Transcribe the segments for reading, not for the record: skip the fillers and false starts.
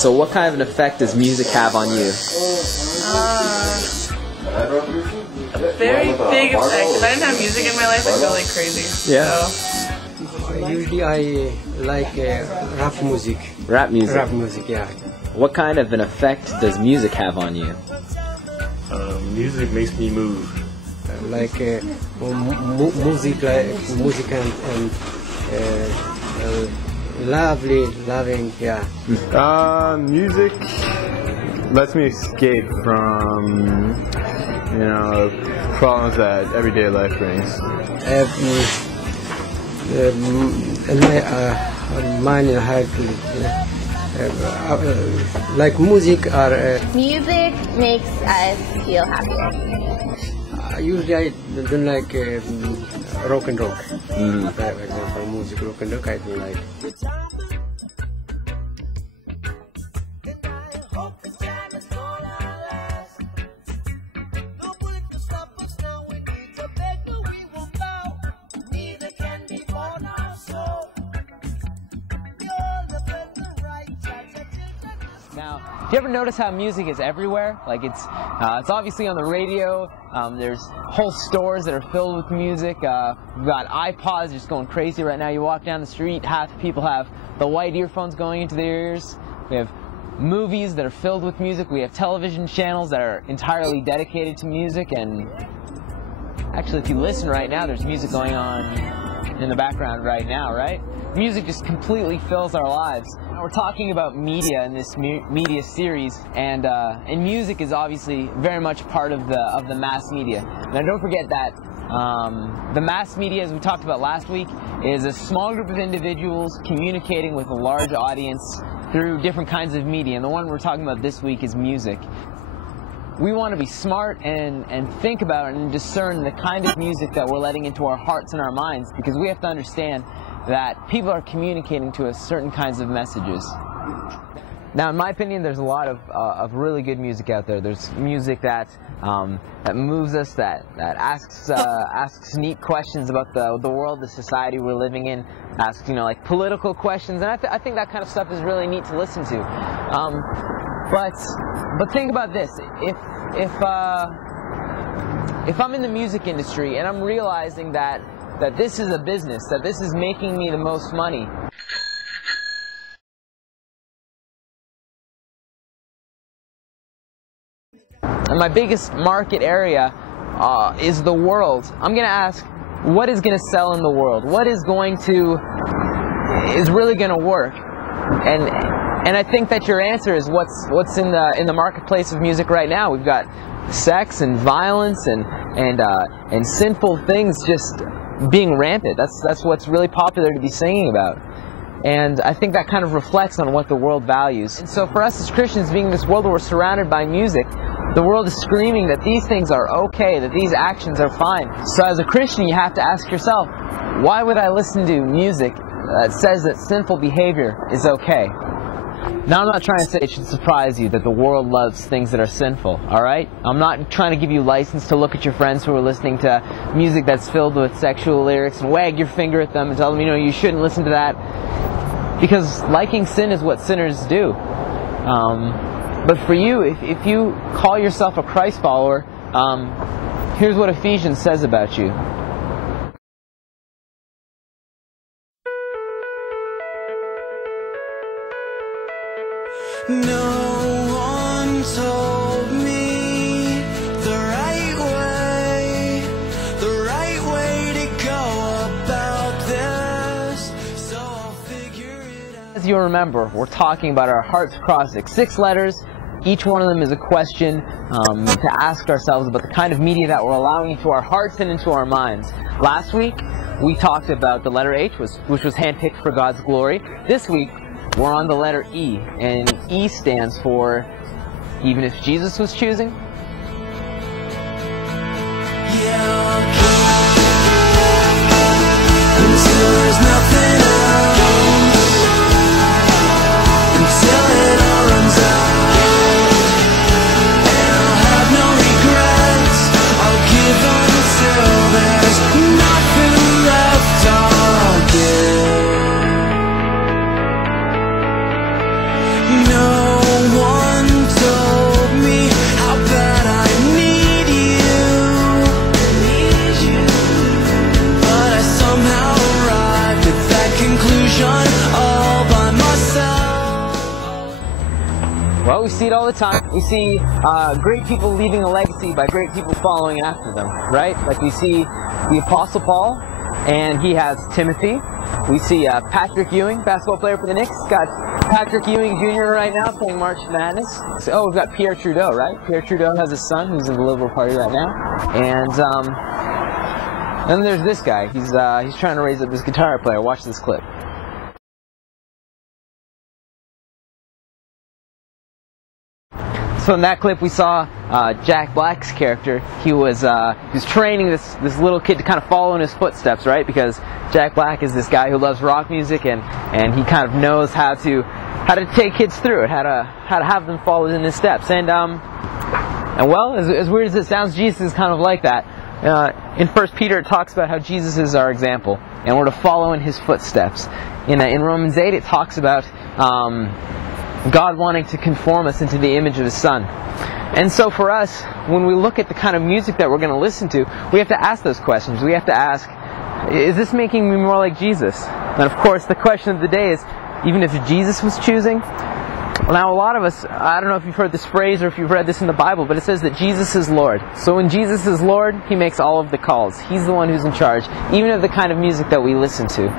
So what kind of an effect does music have on you? A very big effect. If I didn't have music in my life, I'd go like crazy. Yeah. So. Usually I like rap music. Rap music? Rap music, yeah. What kind of an effect does music have on you? Music makes me move. Like music and loving, yeah. Music lets me escape from, problems that everyday life brings. Mine and heart, like music or... Music makes us feel happy. Usually I don't like rock and roll. For example, music, rock and roll I don't like. Now, do you ever notice how music is everywhere? Like it's obviously on the radio. There's whole stores that are filled with music. We've got iPods just going crazy right now. You walk down the street, half the people have the white earphones going into their ears. We have movies that are filled with music. We have television channels that are entirely dedicated to music. And actually, if you listen right now, there's music going on in the background right now, right? Music just completely fills our lives. We're talking about media in this media series, and music is obviously very much part of the mass media. Now, don't forget that the mass media, as we talked about last week, is a small group of individuals communicating with a large audience through different kinds of media. And the one we're talking about this week is music. We want to be smart and think about and discern the kind of music that we're letting into our hearts and our minds, because we have to understand that people are communicating to us certain kinds of messages. Now, in my opinion, there's a lot of really good music out there. There's music that moves us, that asks neat questions about the world, the society we're living in, asks like political questions, and I think that kind of stuff is really neat to listen to. But think about this: if I'm in the music industry and I'm realizing that this is a business, that this is making me the most money, and my biggest market area is the world, I'm going to ask, what is going to sell in the world? What is really going to work? And I think that your answer is what's in the marketplace of music right now. We've got sex and violence and sinful things just being rampant. That's what's really popular to be singing about. And I think that kind of reflects on what the world values. And so for us as Christians, being in this world where we're surrounded by music, the world is screaming that these things are okay, that these actions are fine. So as a Christian, you have to ask yourself, why would I listen to music that says that sinful behavior is okay? Now, I'm not trying to say it should surprise you that the world loves things that are sinful, alright? I'm not trying to give you license to look at your friends who are listening to music that's filled with sexual lyrics and wag your finger at them and tell them, you shouldn't listen to that. Because liking sin is what sinners do. But for you, if you call yourself a Christ follower, here's what Ephesians says about you. No one told me the right way to go about this, so I'll figure it out. As you remember, we're talking about our heart's acrostic. 6 letters, each one of them is a question to ask ourselves about the kind of media that we're allowing into our hearts and into our minds. Last week, we talked about the letter H, which was handpicked for God's glory. This week, we're on the letter E, and E stands for even if Jesus was choosing. Until there's nothing else, until it all runs out, and I'll have no regrets. I'll give until there's nothing left. I'll give. No the time. We see great people leaving a legacy by great people following after them, right? Like we see the Apostle Paul, and he has Timothy. We see Patrick Ewing, basketball player for the Knicks. Got Patrick Ewing Jr. right now playing March Madness. So, oh, we've got Pierre Trudeau, right? Pierre Trudeau has a son who's in the Liberal Party right now. And then there's this guy. He's trying to raise up this guitar player. Watch this clip. So in that clip we saw Jack Black's character. He was training this little kid to kind of follow in his footsteps, right? Because Jack Black is this guy who loves rock music, and he kind of knows how to take kids through it, how to have them follow in his steps. And well, as weird as it sounds, Jesus is kind of like that. In 1 Peter it talks about how Jesus is our example, and we're to follow in his footsteps. In Romans 8 it talks about God wanting to conform us into the image of His Son. And so for us, when we look at the kind of music that we're going to listen to, we have to ask those questions. We have to ask, is this making me more like Jesus? And of course, the question of the day is, even if Jesus was choosing? Well, now a lot of us, I don't know if you've heard this phrase or if you've read this in the Bible, but it says that Jesus is Lord. So when Jesus is Lord, He makes all of the calls. He's the one who's in charge, even of the kind of music that we listen to.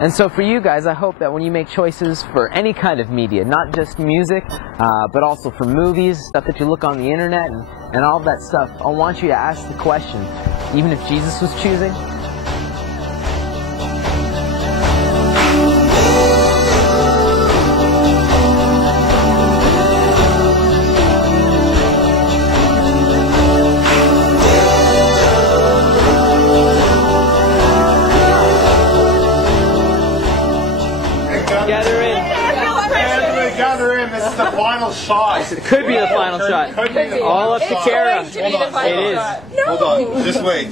And so for you guys, I hope that when you make choices for any kind of media, not just music, but also for movies, stuff that you look on the internet, and all of that stuff, I want you to ask the question, even if Jesus was choosing, Gather in, this is the final shot. it could be the final shot. All up to Kara. It is. Hold on, just wait.